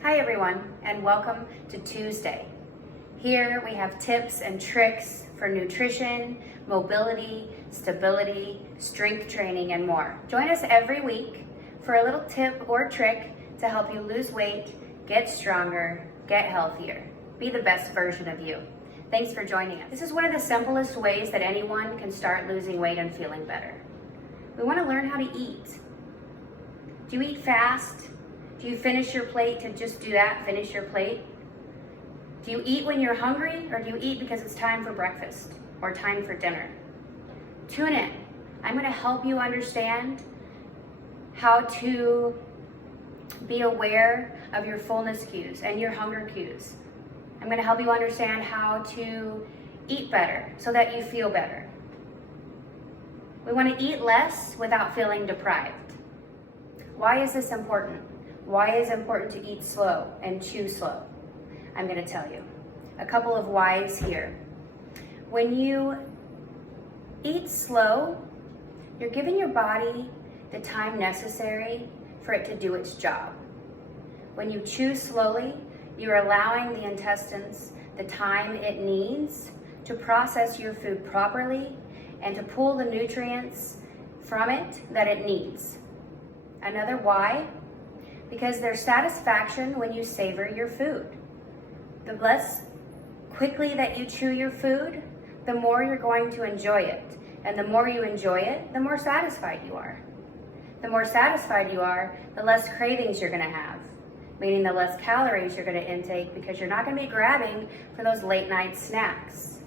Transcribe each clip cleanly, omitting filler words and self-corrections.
Hi everyone, and welcome to Tuesday. Here we have tips and tricks for nutrition, mobility, stability, strength training, and more. Join us every week for a little tip or trick to help you lose weight, get stronger, get healthier, be the best version of you. Thanks for joining us. This is one of the simplest ways that anyone can start losing weight and feeling better. We want to learn how to eat. Do you eat fast? Do you finish your plate to just do that, finish your plate? Do you eat when you're hungry, or do you eat because it's time for breakfast or time for dinner? Tune in. I'm going to help you understand how to be aware of your fullness cues and your hunger cues. I'm going to help you understand how to eat better so that you feel better. We want to eat less without feeling deprived. Why is this important? Why is it important to eat slow and chew slow? I'm going to tell you. A couple of whys here. When you eat slow, you're giving your body the time necessary for it to do its job. When you chew slowly, you're allowing the intestines the time it needs to process your food properly and to pull the nutrients from it that it needs. Another why, because there's satisfaction when you savor your food. The less quickly that you chew your food, the more you're going to enjoy it. And the more you enjoy it, the more satisfied you are. The more satisfied you are, the less cravings you're gonna have, meaning the less calories you're gonna intake because you're not gonna be grabbing for those late night snacks.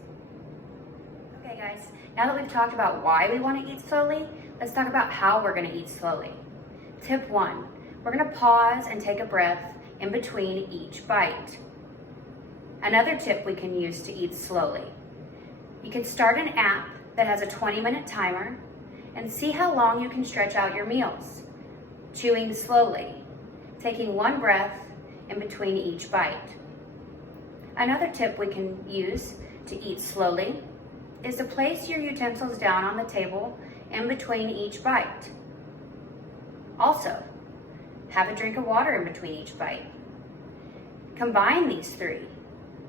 Okay guys, now that we've talked about why we wanna eat slowly, let's talk about how we're gonna eat slowly. Tip 1, we're gonna pause and take a breath in between each bite. Another tip we can use to eat slowly. You can start an app that has a 20-minute timer and see how long you can stretch out your meals, chewing slowly, taking one breath in between each bite. Another tip we can use to eat slowly is to place your utensils down on the table in between each bite. Also, have a drink of water in between each bite. Combine these three.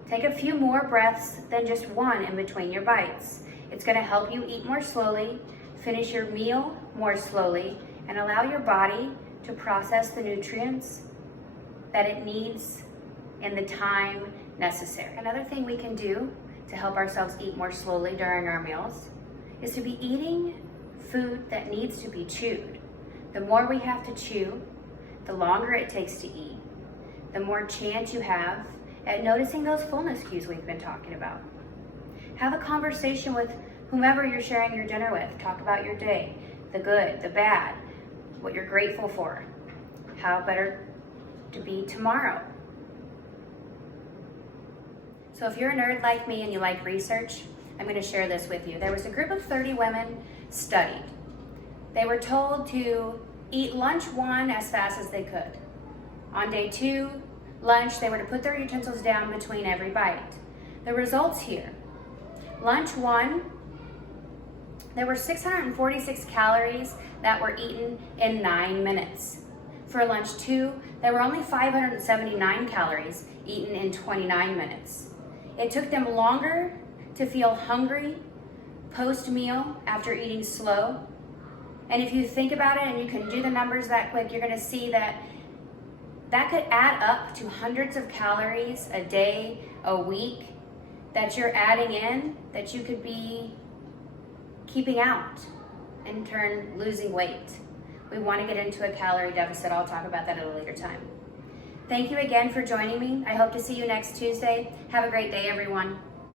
Take a few more breaths than just one in between your bites. It's going to help you eat more slowly, finish your meal more slowly, and allow your body to process the nutrients that it needs in the time necessary. Another thing we can do to help ourselves eat more slowly during our meals is to be eating food that needs to be chewed. The more we have to chew, the longer it takes to eat, the more chance you have at noticing those fullness cues we've been talking about. Have a conversation with whomever you're sharing your dinner with. Talk about your day, the good, the bad, what you're grateful for, how better to be tomorrow. So if you're a nerd like me and you like research, I'm going to share this with you. There was a group of 30 women studied. They were told to eat lunch 1 as fast as they could. On day 2, lunch, they were to put their utensils down between every bite. The results here. Lunch 1, there were 646 calories that were eaten in 9 minutes. For lunch 2, there were only 579 calories eaten in 29 minutes. It took them longer to feel hungry post-meal after eating slow. And if you think about it and you can do the numbers that quick, you're gonna see that could add up to hundreds of calories a day, a week, that you're adding in that you could be keeping out, in turn losing weight. We want to get into a calorie deficit. I'll talk about that at a later time. Thank you again for joining me. I hope to see you next Tuesday. Have a great day, everyone.